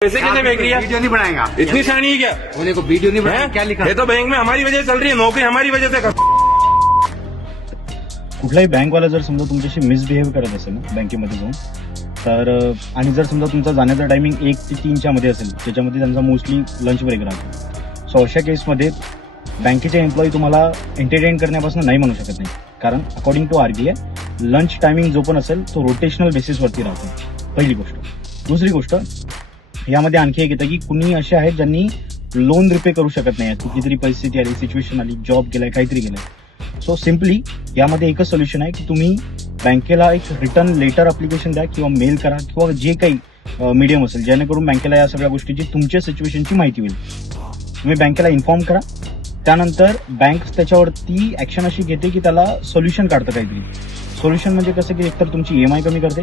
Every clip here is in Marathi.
पैसे कैसे फेंक रही है? वीडियो नहीं बनाएगा। इतनी शानी है क्या? बोले को वीडियो नहीं बनाएगा, क्या लिखा? ये तो बैंक में हमारी वजह से चल रही है, नौकरी हमारी वजह से कुठलाही बँकवाला जर समजा तुमच्याशी मिसबिहेव करत असेल ना बँकेमध्ये जाऊन, तर आणि जर समजा तुमचा जाण्याचा टायमिंग 1 ते 3च्या मध्ये असेल, त्याच्यामध्ये त्यांचा मोस्टली लंच ब्रेक राहतो. सो अशा केसमध्ये बँकेचे एम्प्लॉई तुम्हाला एंटरटेन करण्यापासून नाही म्हणू शकत नाही, कारण according to RBI lunch timing जो पण असेल तो रोटेशनल बेसिसवरती राहतो. पहिली गोष्ट. दुसरी गोष्ट, यामध्ये आणखी एक येतं की कुणी असे आहेत ज्यांनी लोन रिपे करू शकत नाही, कुठली तरी परिस्थिती आली, सिच्युएशन आली, जॉब गेलाय, काहीतरी गेलंय. सो सिम्पली यामध्ये एकच सोल्युशन आहे की तुम्ही बँकेला एक रिटर्न लेटर अप्लिकेशन द्या किंवा मेल करा किंवा जे काही मीडियम असेल, जेणेकरून बँकेला या सगळ्या गोष्टीची तुमच्या सिच्युएशनची माहिती होईल. तुम्ही बँकेला इन्फॉर्म करा. त्यानंतर बँक त्याच्यावरती ऍक्शन अशी घेते की त्याला सोल्युशन काढतं काहीतरी. सोल्युशन म्हणजे कसं की एकतर तुमची EMI कमी करते.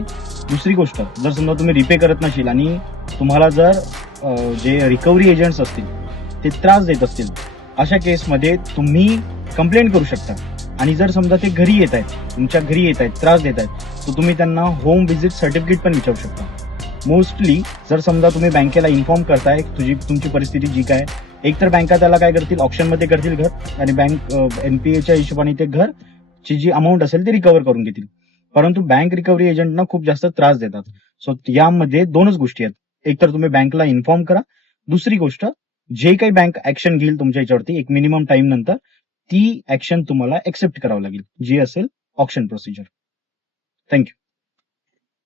दुसरी गोष्ट, जर समजा तुम्ही रिपे करत नसेल आणि तुम्हाला जर जे रिकव्हरी एजंट्स असतील ते त्रास देत असतील, अशा केसमध्ये तुम्ही कंप्लेंट करू शकता. आणि जर समजा ते घरी येत आहेत, तुमच्या घरी येत आहेत, त्रास देत आहेत, तर तुम्ही त्यांना होम व्हिजिट सर्टिफिकेट पण विचारू शकता. मोस्टली जर समजा तुम्ही बँकेला इन्फॉर्म करताय तुमची परिस्थिती जी काय, एकतर बँका त्याला काय करतील, ऑप्शनमध्ये करतील घर, आणि बँक NPAच्या हिशोबाने ते घरची जी अमाऊंट असेल ती रिकव्हर करून घेतील. परंतु बँक रिकव्हरी एजंटना खूप जास्त त्रास देतात. सो यामध्ये दोनच गोष्टी आहेत. एकतर तुम्ही बँकला इन्फॉर्म करा. दुसरी गोष्ट, जे काही बँक ऍक्शन घेईल तुमच्या याच्यावरती एक मिनिमम टाइम नंतर, ती ऍक्शन तुम्हाला एक्सेप्ट करावं लागेल, जी असेल ऑक्शन प्रोसिजर. थँक्यू.